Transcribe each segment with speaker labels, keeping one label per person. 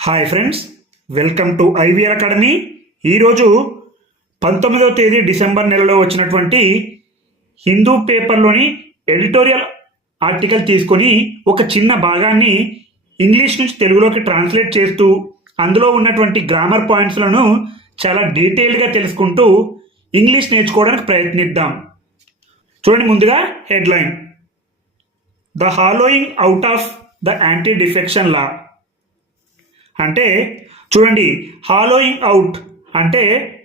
Speaker 1: Hi friends welcome to IVR academy ఈరోజు పంతొమ్మిదవ తేదీ డిసెంబర్ నెలలో వచ్చినటువంటి హిందూ పేపర్లోని ఎడిటోరియల్ ఆర్టికల్ తీసుకొని ఒక చిన్న భాగాన్ని ఇంగ్లీష్ నుంచి తెలుగులోకి ట్రాన్స్లేట్ చేస్తూ అందులో ఉన్నటువంటి గ్రామర్ పాయింట్స్లను చాలా డీటెయిల్డ్గా తెలుసుకుంటూ ఇంగ్లీష్ నేర్చుకోవడానికి ప్రయత్నిద్దాం. చూడండి ముందుగా headline. The hollowing out of the anti defection law అంటే చూడండి హాలోయింగ్ అవుట్ అంటే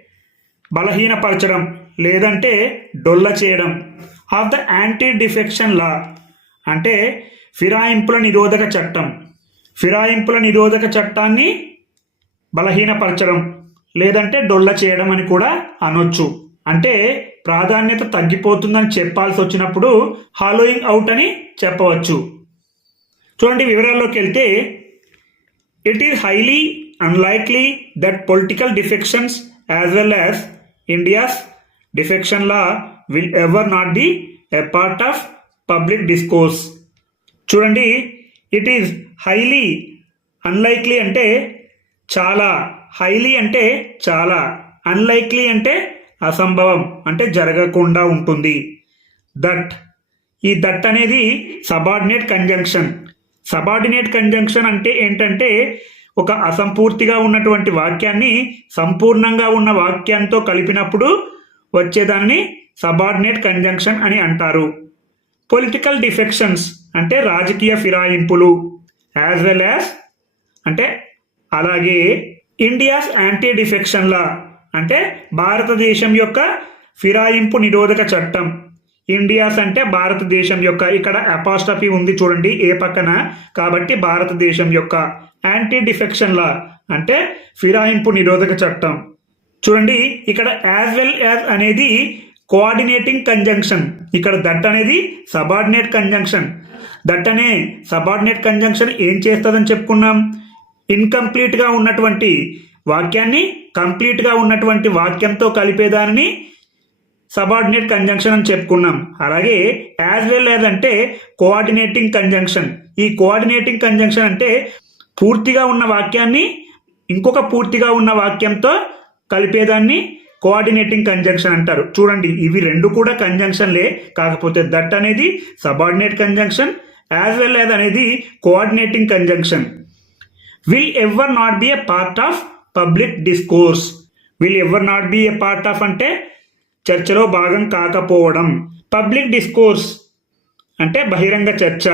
Speaker 1: బలహీనపరచడం లేదంటే డొల్ల చేయడం. Of the anti defection law అంటే ఫిరాయింపుల నిరోధక చట్టం. ఫిరాయింపుల నిరోధక చట్టాన్ని బలహీనపరచడం లేదంటే డొల్ల చేయడం అని కూడా అనొచ్చు. అంటే ప్రాధాన్యత తగ్గిపోతుందని చెప్పాల్సి వచ్చినప్పుడు హాలోయింగ్ అవుట్ అని చెప్పవచ్చు. చూడండి వివరాల్లోకి వెళ్తే it is highly unlikely that political defections as well as India's defection law will ever not be a part of public discourse. చూడండి ఇట్ ఈస్ హైలీ అన్లైక్లీ అంటే చాలా హైలీ అంటే చాలా అన్లైక్లీ అంటే అసంభవం అంటే జరగకుండా ఉంటుంది దట్ ఈ దట్ అనేది సబార్డినేట్ కంజంక్షన్ సబార్డినేట్ కంజంక్షన్ అంటే ఏంటంటే ఒక అసంపూర్తిగా ఉన్నటువంటి వాక్యాన్ని సంపూర్ణంగా ఉన్న వాక్యంతో కలిపినప్పుడు వచ్చేదాన్ని సబార్డినేట్ కంజంక్షన్ అని అంటారు. పొలిటికల్ డిఫెక్షన్స్ అంటే రాజకీయ ఫిరాయింపులు యాజ్ వెల్ యాజ్ అంటే అలాగే ఇండియాస్ యాంటీ డిఫెక్షన్ లా అంటే భారతదేశం యొక్క ఫిరాయింపు నిరోధక చట్టం. ఇండియాస్ అంటే భారతదేశం యొక్క ఇక్కడ అపాస్టఫీ ఉంది చూడండి ఏ పక్కన? కాబట్టి భారతదేశం యొక్క యాంటీ డిఫెక్షన్ లా అంటే ఫిరాయింపు నిరోధక చట్టం. చూడండి ఇక్కడ యాజ్ వెల్ యాజ్ అనేది కోఆర్డినేటింగ్ కంజంక్షన్. ఇక్కడ దట్ అనేది సబార్డినేట్ కంజంక్షన్. దట్ అనే సబార్డినేట్ కంజంక్షన్ ఏం చేస్తుందని చెప్పుకున్నాం? ఇన్కంప్లీట్గా ఉన్నటువంటి వాక్యాన్ని కంప్లీట్గా ఉన్నటువంటి వాక్యంతో కలిపేదానిని సబార్డినేట్ కంజంక్షన్ అని చెప్పుకున్నాం. అలాగే యాజ్ వెల్ యాజ్ అంటే కోఆర్డినేటింగ్ కంజంక్షన్ ఈ కోఆర్డినేటింగ్ కంజంక్షన్ అంటే పూర్తిగా ఉన్న వాక్యాన్ని ఇంకొక పూర్తిగా ఉన్న వాక్యంతో కలిపేదాన్ని కోఆర్డినేటింగ్ కంజంక్షన్ అంటారు. చూడండి ఇవి రెండు కూడా కంజంక్షన్లే కాకపోతే దట్ అనేది subordinate conjunction as well as అనేది coordinating conjunction will ever not be a part of public discourse will ever not be a part of అంటే చర్చలో భాగం కాకపోవడం. పబ్లిక్ డిస్కోర్స్ అంటే బహిరంగ చర్చ.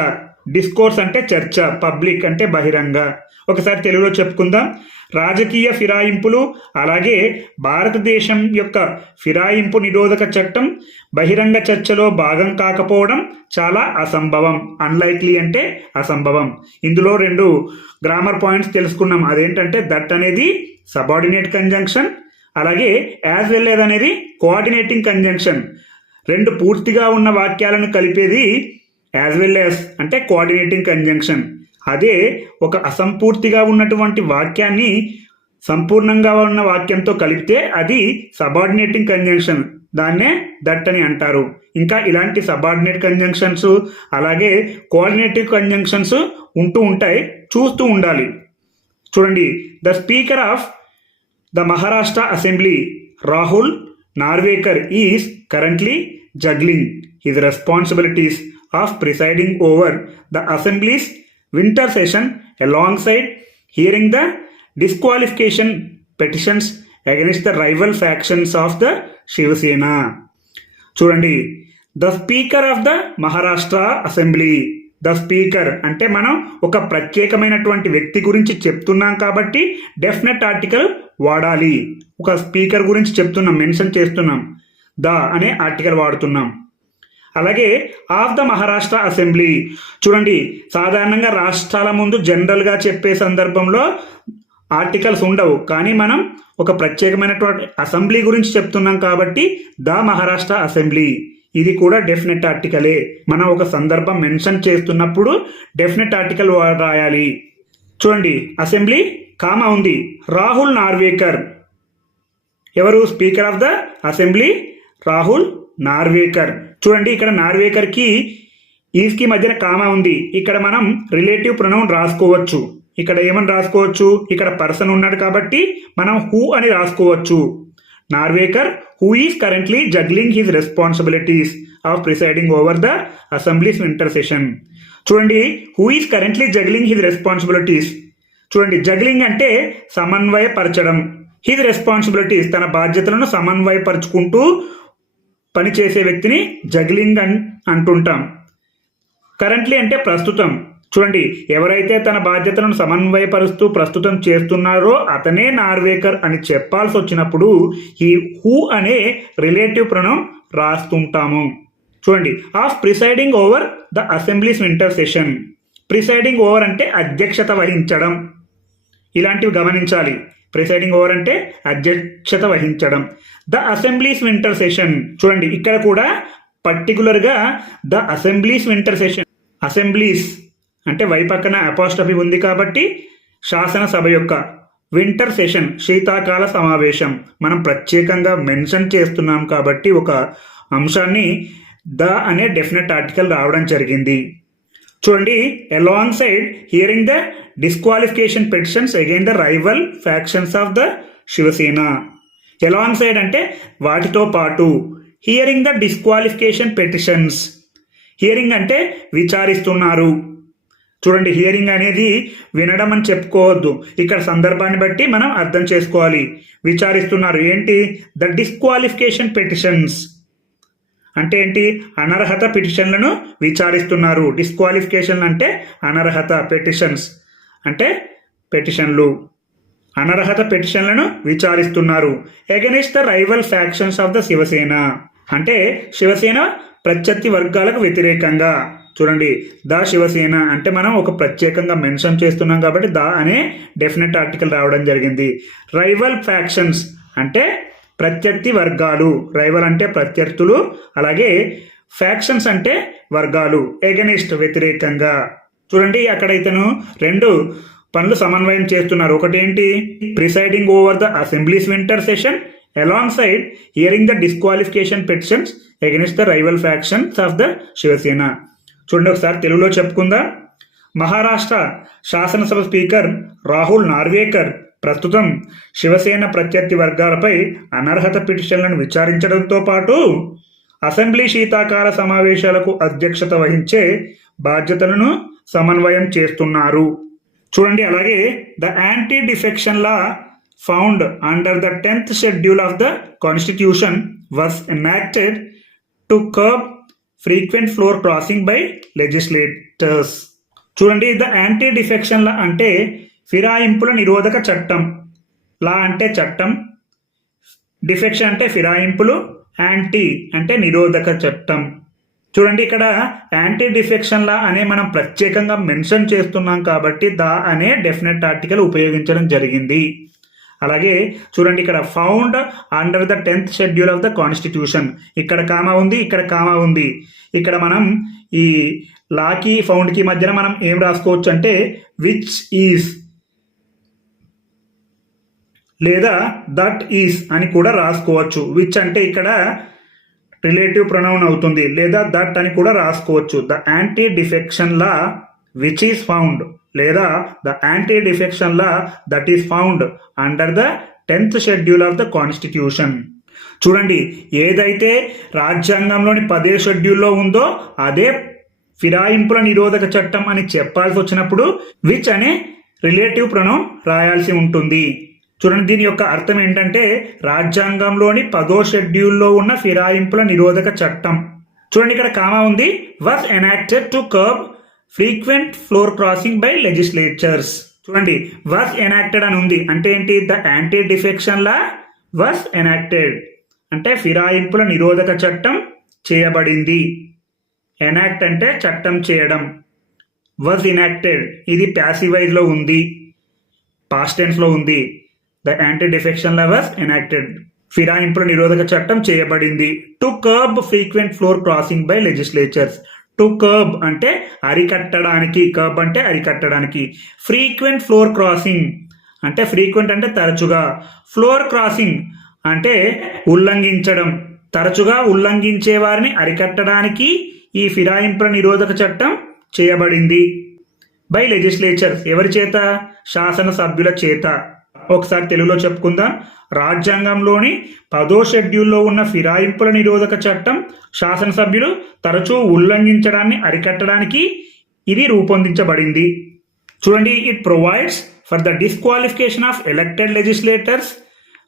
Speaker 1: డిస్కోర్స్ అంటే చర్చ. పబ్లిక్ అంటే బహిరంగ. ఒకసారి తెలుగులో చెప్పుకుందాం. రాజకీయ ఫిరాయింపులు అలాగే భారతదేశం యొక్క ఫిరాయింపు నిరోధక చట్టం బహిరంగ చర్చలో భాగం కాకపోవడం చాలా అసంభవం. అన్లైక్లీ అంటే అసంభవం. ఇందులో రెండు గ్రామర్ పాయింట్స్ తెలుసుకున్నాం. అదేంటంటే దట్ అనేది సబార్డినేట్ కంజంక్షన్ అలాగే యాజ్ వెల్ యాజ్ అనేది కోఆర్డినేటింగ్ కంజంక్షన్ రెండు పూర్తిగా ఉన్న వాక్యాలను కలిపేది యాజ్ వెల్ యాజ్ అంటే కోఆర్డినేటింగ్ కంజంక్షన్ అదే ఒక అసంపూర్తిగా ఉన్నటువంటి వాక్యాన్ని సంపూర్ణంగా ఉన్న వాక్యంతో కలిపితే అది సబార్డినేటింగ్ కంజంక్షన్ దాన్నే దట్ అని అంటారు. ఇంకా ఇలాంటి సబార్డినేట్ కంజంక్షన్స్ అలాగే కోఆర్డినేటివ్ కంజంక్షన్స్ ఉంటూ ఉంటాయి చూస్తూ ఉండాలి. చూడండి the speaker of the Maharashtra assembly Rahul Narwekar is currently juggling. His responsibilities of presiding over the assembly's winter session alongside hearing the disqualification petitions against the rival factions of the Shiv Sena. చూడండి the speaker of the Maharashtra assembly. The speaker అంటే మనం ఒక ప్రత్యేకమైనటువంటి వ్యక్తి గురించి చెప్తున్నాం కాబట్టి definite article వాడాలి. ఒక స్పీకర్ గురించి చెప్తున్నాం మెన్షన్ చేస్తున్నాం. ద అనే ఆర్టికల్ వాడుతున్నాం. అలాగే ఆఫ్ ద మహారాష్ట్ర అసెంబ్లీ. చూడండి సాధారణంగా రాష్ట్రాల ముందు జనరల్గా చెప్పే సందర్భంలో ఆర్టికల్స్ ఉండవు. కానీ మనం ఒక ప్రత్యేకమైనటువంటి అసెంబ్లీ గురించి చెప్తున్నాం కాబట్టి ద మహారాష్ట్ర అసెంబ్లీ. ఇది కూడా డెఫినెట్ ఆర్టికలే. మనం ఒక సందర్భం మెన్షన్ చేస్తున్నప్పుడు డెఫినెట్ ఆర్టికల్ రాయాలి. చూడండి అసెంబ్లీ కామా ఉంది. రాహుల్ నార్వేకర్. ఎవరు? Speaker of the assembly? Rahul Narwekar. చూడండి ఇక్కడ నార్వేకర్కి ఈస్కి మధ్యన కామా ఉంది. ఇక్కడ మనం రిలేటివ్ ప్రొనౌన్ రాసుకోవచ్చు. ఇక్కడ ఏమని రాసుకోవచ్చు? ఇక్కడ పర్సన్ ఉన్నాడు కాబట్టి మనం హూ అని రాసుకోవచ్చు. Narwekar who is currently juggling his responsibilities of presiding over the assembly's winter session. చూడండి who is currently juggling his responsibilities చూడండి జగ్లింగ్ అంటే సమన్వయపరచడం. హిజ్ రెస్పాన్సిబిలిటీస్ తన బాధ్యతలను సమన్వయపరుచుకుంటూ పనిచేసే వ్యక్తిని జగ్లింగ్ అన్ అంటుంటాం. కరెంట్లీ అంటే ప్రస్తుతం. చూడండి ఎవరైతే తన బాధ్యతలను సమన్వయపరుస్తూ ప్రస్తుతం చేస్తున్నారో అతనే నార్వేకర్ అని చెప్పాల్సి వచ్చినప్పుడు ఈ హూ అనే రిలేటివ్ ప్రణం రాస్తుంటాము. చూడండి of presiding over the assembly's winter session presiding over అంటే అధ్యక్షత వహించడం. ఇలాంటివి గమనించాలి. ప్రిసైడింగ్ ఓవర్ అంటే అధ్యక్షత వహించడం. ద అసెంబ్లీస్ వింటర్ సెషన్ చూడండి ఇక్కడ కూడా పర్టికులర్గా the assembly's winter session assembly's అంటే వైపక్కన అపాస్టఫీ ఉంది కాబట్టి శాసనసభ యొక్క వింటర్ సెషన్ శీతాకాల సమావేశం. మనం ప్రత్యేకంగా మెన్షన్ చేస్తున్నాం కాబట్టి ఒక అంశాన్ని ద అనే డెఫినెట్ ఆర్టికల్ రావడం జరిగింది. చూడండి alongside hearing the disqualification petitions again the rival factions of the Shiv Sena alongside అంటే వాటితో పాటు hearing the disqualification petitions hearing అంటే విచారిస్తున్నారు. చూడండి హియరింగ్ అనేది వినడం అని చెప్పుకోవద్దు. ఇక్కడ సందర్భాన్ని బట్టి మనం అర్థం చేసుకోవాలి. విచారిస్తున్నారు. ఏంటి? ద డిస్క్వాలిఫికేషన్ పెటిషన్స్ అంటే ఏంటి? అనర్హత పిటిషన్లను విచారిస్తున్నారు. డిస్క్వాలిఫికేషన్ అంటే అనర్హత పెటిషన్స్ అంటే పెటిషన్లు అనర్హత పెటిషన్లను విచారిస్తున్నారు. Against the rival factions of the Shiv Sena అంటే శివసేన ప్రత్యర్థి వర్గాలకు వ్యతిరేకంగా. చూడండి ద శివసేన అంటే మనం ఒక ప్రత్యేకంగా మెన్షన్ చేస్తున్నాం కాబట్టి ద అనే డెఫినెట్ ఆర్టికల్ రావడం జరిగింది. రైవల్ ఫ్యాక్షన్స్ అంటే ప్రత్యర్థి వర్గాలు. రైవల్ అంటే ప్రత్యర్థులు అలాగే ఫ్యాక్షన్స్ అంటే వర్గాలు. ఎగనిస్ట్ వ్యతిరేకంగా. చూడండి అక్కడ ఇతను రెండు పనులు సమన్వయం చేస్తున్నారు. ఒకటేంటి? Presiding over the assembly's winter session alongside hearing the disqualification petitions against the rival factions of the Shiv Sena చూడండి ఒకసారి తెలుగులో చెప్పుకుందా? మహారాష్ట్ర శాసనసభ స్పీకర్ రాహుల్ నార్వేకర్ ప్రస్తుతం శివసేన ప్రత్యర్థి వర్గాలపై అనర్హత పిటిషన్లను విచారించడంతో పాటు అసెంబ్లీ శీతాకాల సమావేశాలకు అధ్యక్షత వహించే బాధ్యతలను సమన్వయం చేస్తున్నారు. చూడండి అలాగే the anti defection law found under the tenth schedule of the constitution was enacted to curb frequent floor crossing by legislators. చూడండి ద యాంటీ డిఫెక్షన్ లా అంటే ఫిరాయింపుల నిరోధక చట్టం. లా అంటే చట్టం. డిఫెక్షన్ అంటే ఫిరాయింపులు. యాంటీ అంటే నిరోధక చట్టం. చూడండి ఇక్కడ యాంటీ డిఫెక్షన్ లా అనే మనం ప్రత్యేకంగా మెన్షన్ చేస్తున్నాం కాబట్టి ద అనే డెఫినెట్ ఆర్టికల్ ఉపయోగించడం జరిగింది. అలాగే చూడండి ఇక్కడ found under the tenth schedule of the constitution. ఇక్కడ కామా ఉంది ఇక్కడ కామా ఉంది. ఇక్కడ మనం ఈ లాకి ఫౌండ్కి మధ్యన మనం ఏం రాసుకోవచ్చు అంటే విచ్ ఈజ్ లేదా దట్ ఈస్ అని కూడా రాసుకోవచ్చు విచ్ అంటే ఇక్కడ రిలేటివ్ ప్రొనౌన్ అవుతుంది లేదా దట్ అని కూడా రాసుకోవచ్చు. The anti defection law which is found లేదా the anti defection law that is found under the tenth schedule of the constitution చూడండి ఏదైతే రాజ్యాంగంలోని పదే షెడ్యూల్లో ఉందో అదే ఫిరాయింపుల నిరోధక చట్టం అని చెప్పాల్సి వచ్చినప్పుడు విచ్ అనే రిలేటివ్ ప్రొనౌన్ రాయాల్సి ఉంటుంది. చూడండి దీని యొక్క అర్థం ఏంటంటే రాజ్యాంగంలోని పదో షెడ్యూల్లో ఉన్న ఫిరాయింపుల నిరోధక చట్టం. చూడండి ఇక్కడ కామా ఉంది. Was enacted to curb frequent floor crossing by legislatures చూడండి వాస్ ఎనాక్టెడ్ అని ఉంది. అంటే ఏంటి? The anti defection law was enacted అంటే ఫిరాయింపుల నిరోధక చట్టం చేయబడింది. ఎనాక్ట్ అంటే చట్టం చేయడం. వాజ్ ఇనాక్టెడ్ ఇది ప్యాసివైజ్లో ఉంది. పాస్ట్ టెన్స్లో ఉంది. The anti defection law was enacted ఫిరాయింపుల నిరోధక చట్టం చేయబడింది to curb frequent floor crossing by legislatures to curb అంటే అరికట్టడానికి కర్బ్ అంటే అరికట్టడానికి ఫ్రీక్వెంట్ ఫ్లోర్ క్రాసింగ్ అంటే ఫ్రీక్వెంట్ అంటే తరచుగా ఫ్లోర్ క్రాసింగ్ అంటే ఉల్లంఘించడం తరచుగా ఉల్లంఘించే వారిని అరికట్టడానికి ఈ ఫిరాయింపుల నిరోధక చట్టం చేయబడింది బై లెజిస్లేచర్ ఎవరి చేత శాసనసభ్యుల చేత ఒకసారి తెలుగులో చెప్పుకుందాం. రాజ్యాంగంలోని పదో షెడ్యూల్లో ఉన్న ఫిరాయింపుల నిరోధక చట్టం శాసనసభ్యులు తరచూ ఉల్లంఘించడాన్ని అరికట్టడానికి ఇది రూపొందించబడింది. చూడండి it provides for the disqualification of elected legislators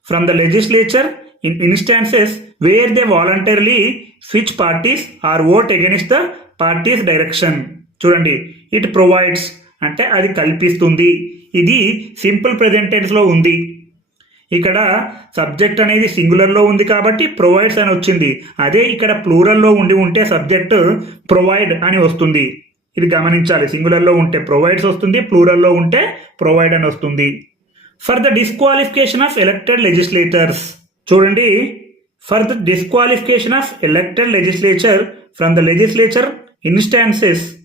Speaker 1: from the legislature in instances where they voluntarily switch parties or vote against the party's direction చూడండి ఇట్ ప్రొవైడ్స్ అంటే అది కల్పిస్తుంది. ఇది సింపుల్ ప్రెజెంటెన్స్లో ఉంది. ఇక్కడ సబ్జెక్ట్ అనేది సింగులర్లో ఉంది కాబట్టి ప్రొవైడ్స్ అని వచ్చింది. అదే ఇక్కడ ప్లూరల్లో ఉండి ఉంటే సబ్జెక్ట్ ప్రొవైడ్ అని వస్తుంది. ఇది గమనించాలి. సింగులర్లో ఉంటే ప్రొవైడ్స్ వస్తుంది ప్లూరల్లో ఉంటే ప్రొవైడ్ అని వస్తుంది. For the disqualification of elected legislators చూడండి. For the disqualification of elected legislature from the legislature instances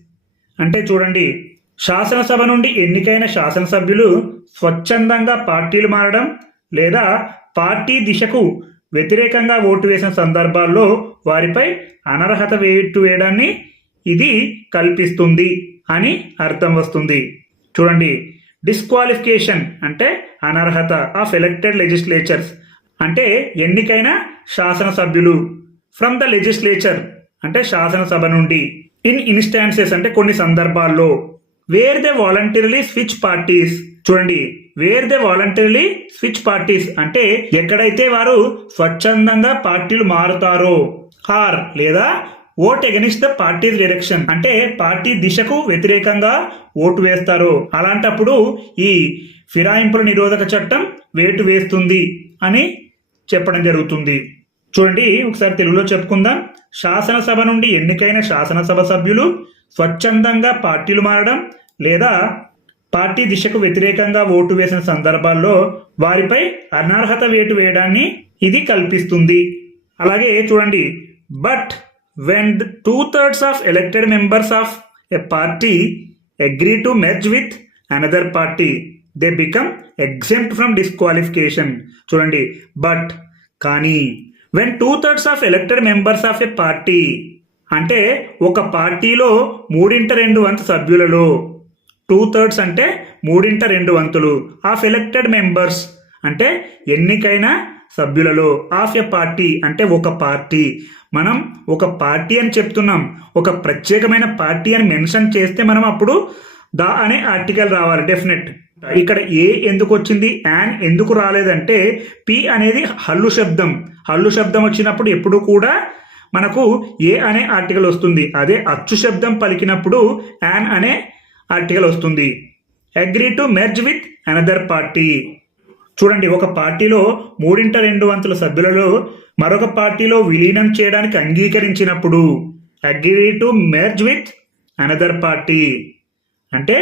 Speaker 1: అంటే చూడండి. శాసనసభ నుండి ఎన్నికైన శాసనసభ్యులు స్వచ్ఛందంగా పార్టీలు మారడం లేదా పార్టీ దిశకు వ్యతిరేకంగా ఓటు వేసిన సందర్భాల్లో వారిపై అనర్హత వేటు వేయడాన్ని ఇది కల్పిస్తుంది అని అర్థం వస్తుంది. చూడండి డిస్క్వాలిఫికేషన్ అంటే అనర్హత ఆఫ్ ఎలక్టెడ్ లెజిస్లేచర్స్ అంటే ఎన్నికైన శాసనసభ్యులు. ఫ్రమ్ ద లెజిస్లేచర్ అంటే శాసనసభ నుండి. ఇన్ ఇన్స్టాన్సెస్ అంటే కొన్ని సందర్భాల్లో. Where they voluntarily switch parties చూడండి. Where they voluntarily switch parties అంటే ఎక్కడైతే వారు స్వచ్ఛందంగా పార్టీలు మారుతారో ఆర్ లేదా vote against the party direction అంటే పార్టీ దిశకు వ్యతిరేకంగా ఓటు వేస్తారు అలాంటప్పుడు ఈ ఫిరాయింపుల నిరోధక చట్టం వేటు వేస్తుంది అని చెప్పడం జరుగుతుంది. చూడండి ఒకసారి తెలుగులో చెప్పుకుందాం. శాసనసభ నుండి ఎన్నికైన శాసనసభ సభ్యులు స్వచ్ఛందంగా పార్టీలు మారడం లేదా పార్టీ దిశకు వ్యతిరేకంగా ఓటు వేసిన సందర్భాల్లో వారిపై అనర్హత వేటు వేయడాన్ని ఇది కల్పిస్తుంది. అలాగే చూడండి but when two thirds of elected members of a party agree to merge with another party they become exempt from disqualification చూడండి బట్ కానీ when two thirds of elected members of a party అంటే ఒక పార్టీలో మూడింట రెండు వంతు సభ్యులలో two thirds అంటే మూడింట రెండు వంతులు ఆఫ్ ఎలక్టెడ్ మెంబర్స్ అంటే ఎన్నికైన సభ్యులలో ఆఫ్ ఎ పార్టీ అంటే ఒక పార్టీ. మనం ఒక పార్టీ అని చెప్తున్నాం ఒక ప్రత్యేకమైన పార్టీ అని మెన్షన్ చేస్తే మనం అప్పుడు ద అనే ఆర్టికల్ రావాలి డెఫినెట్ ఇక్కడ ఏ ఎందుకు వచ్చింది? యాన్ ఎందుకు రాలేదంటే పి అనేది హల్లు శబ్దం. హల్లు శబ్దం వచ్చినప్పుడు ఎప్పుడు కూడా మనకు ఏ అనే ఆర్టికల్ వస్తుంది. అదే అచ్చు శబ్దం పలికినప్పుడు యాన్ అనే ఆర్టికల్ వస్తుంది. Agree to merge with another party చూడండి ఒక పార్టీలో మూడింట రెండు వంతుల సభ్యులలో మరొక పార్టీలో విలీనం చేయడానికి అంగీకరించినప్పుడు agree to merge with another party అంటే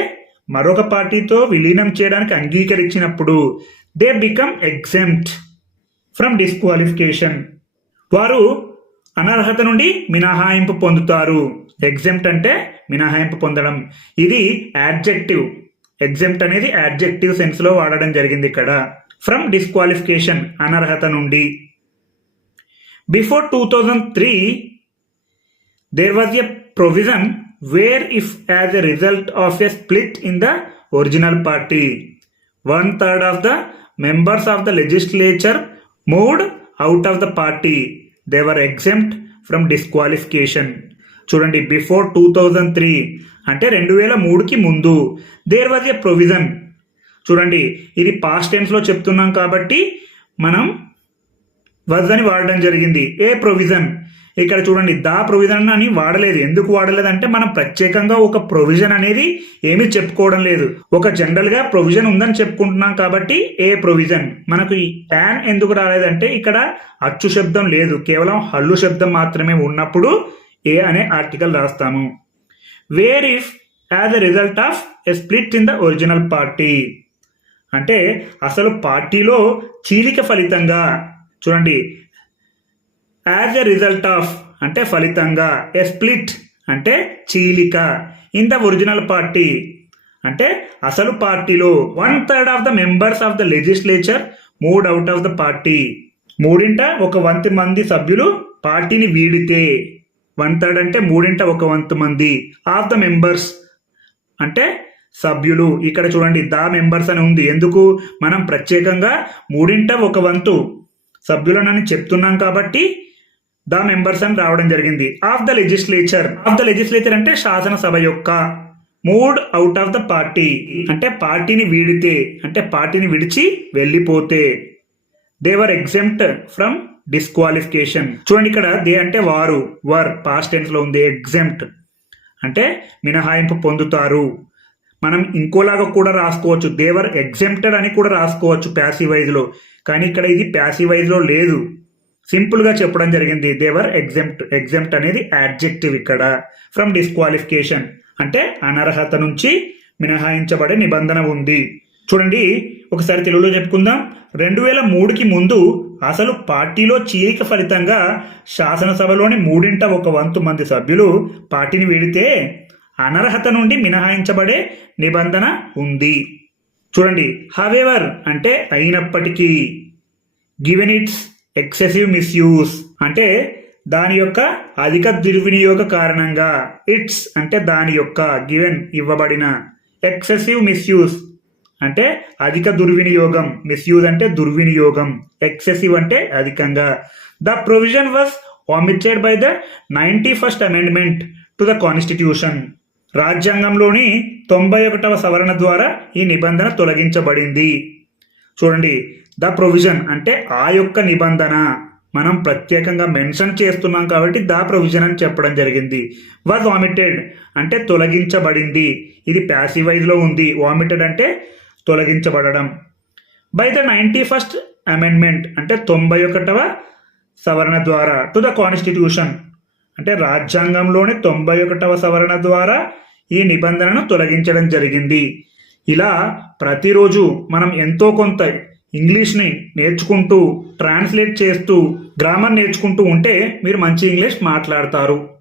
Speaker 1: మరొక పార్టీతో విలీనం చేయడానికి అంగీకరించినప్పుడు they become exempt from disqualification వారు అనర్హత నుండి మినహాయింపు పొందుతారు. ఎగ్జెంప్ట్ అంటే మినహాయింపు పొందడం. ఇది యాడ్జెక్టివ్ ఎగ్జెంప్ట్ అనేది యాడ్జెక్టివ్ సెన్స్లో వాడడం జరిగింది ఇక్కడ. ఫ్రమ్ డిస్క్వాలిఫికేషన్ అనర్హత నుండి. Before two thousand three there was a provision where if as a result of a split in the original party one third of the members of the legislature moved out of the party they were exempt from disqualification చూడండి before two thousand three అంటే రెండు వేల మూడుకి ముందు there was a provision చూడండి ఇది past టైమ్స్లో చెప్తున్నాం కాబట్టి మనం వజ్ వాడడం జరిగింది. ఏ ప్రొవిజన్ ఇక్కడ చూడండి దా ప్రొవిజన్ అని వాడలేదు. ఎందుకు వాడలేదు అంటే మనం ప్రత్యేకంగా ఒక ప్రొవిజన్ అనేది ఏమీ చెప్పుకోవడం లేదు. ఒక జనరల్గా ప్రొవిజన్ ఉందని చెప్పుకుంటున్నాం కాబట్టి ఏ ప్రొవిజన్? మనకు ఈ యాన్ ఎందుకు రాలేదంటే ఇక్కడ అచ్చు శబ్దం లేదు. కేవలం హల్లు శబ్దం మాత్రమే ఉన్నప్పుడు ఏ అనే ఆర్టికల్ రాస్తాము. Where if as a result of a split in the original party అంటే అసలు పార్టీలో చీలిక ఫలితంగా చూడండి యాజ్ ఎ రిజల్ట్ ఆఫ్ అంటే ఫలితంగా ఎ స్ప్లిట్ అంటే చీలిక. ఇన్ ద ఒరిజినల్ పార్టీ అంటే అసలు పార్టీలో one third of the members of the legislature moved out of the party మూడింట ఒక వంతు మంది సభ్యులు పార్టీని వీడితే. వన్ థర్డ్ అంటే మూడింట ఒక వంతు మంది ఆఫ్ ద మెంబర్స్ అంటే సభ్యులు ఇక్కడ చూడండి ద మెంబర్స్ అని ఉంది. ఎందుకు? మనం ప్రత్యేకంగా మూడింట ఒక వంతు సభ్యులనని చెప్తున్నాం కాబట్టి ద మెంబర్స్ అని రావడం జరిగింది. Of the legislature. Of the legislature అంటే శాసనసభ యొక్క moved out of the party. అంటే పార్టీని వీడితే అంటే పార్టీని విడిచి వెళ్ళిపోతే. దేవర్ ఎగ్జెంప్ట్ ఫ్రమ్ డిస్క్వాలిఫికేషన్ చూడండి ఇక్కడ దే అంటే వారు వర్ పాస్ట్ టెన్స్లో ఉంది ఎగ్జెంప్ట్ అంటే మినహాయింపు పొందుతారు. మనం ఇంకోలాగా కూడా రాసుకోవచ్చు. దేవర్ ఎగ్జెంప్టెడ్ అని కూడా రాసుకోవచ్చు ప్యాసివైజ్లో కానీ ఇక్కడ ఇది ప్యాసివైజ్లో లేదు. సింపుల్గా చెప్పడం జరిగింది దేవర్ ఎగ్జెంప్ట్ ఎగ్జెంప్ట్ అనేది యాడ్జెక్టివ్ ఇక్కడ. ఫ్రమ్ డిస్క్వాలిఫికేషన్ అంటే అనర్హత నుంచి మినహాయించబడే నిబంధన ఉంది. చూడండి ఒకసారి తెలుగులో చెప్పుకుందాం. రెండు వేల మూడుకి ముందు అసలు పార్టీలో చీలిక ఫలితంగా శాసనసభలోని మూడింట ఒక వంతు మంది సభ్యులు పార్టీని వీడితే అనర్హత నుండి మినహాయించబడే నిబంధన ఉంది. చూడండి హవెవర్ అంటే అయినప్పటికీ గివెన్ ఇట్స్ ఎక్సెసివ్ మిస్యూస్ అంటే దాని యొక్క అధిక దుర్వినియోగ కారణంగా. ఇట్స్ అంటే దాని యొక్క గివెన్ ఇవ్వబడిన. ఎక్సెసివ్ మిస్యూస్ అంటే అధిక దుర్వినియోగం. మిస్యూజ్ అంటే దుర్వినియోగం. ఎక్సెసివ్ అంటే అధికంగా. The provision was omitted by the ninety first amendment to the constitution. రాజ్యాంగంలోని తొంభై ఒకటవ సవరణ ద్వారా ఈ నిబంధన తొలగించబడింది. చూడండి. ద ప్రొవిజన్ అంటే ఆ యొక్క నిబంధన. మనం ప్రత్యేకంగా మెన్షన్ చేస్తున్నాం కాబట్టి ద ప్రొవిజన్ అని చెప్పడం జరిగింది. వాజ్ వామిటెడ్ అంటే తొలగించబడింది. ఇది ప్యాసివైజ్లో ఉంది. వామిటెడ్ అంటే తొలగించబడడం. By the ninety first amendment అంటే తొంభై ఒకటవ సవరణ ద్వారా. టు ద కాన్స్టిట్యూషన్ అంటే రాజ్యాంగంలోని తొంభై ఒకటవ సవరణ ద్వారా ఈ నిబంధనను తొలగించడం జరిగింది. ఇలా ప్రతిరోజు మనం ఎంతో కొంత ఇంగ్లీష్ని నేర్చుకుంటూ ట్రాన్స్లేట్ చేస్తూ గ్రామర్ నేర్చుకుంటూ ఉంటే మీరు మంచి ఇంగ్లీష్ మాట్లాడతారు.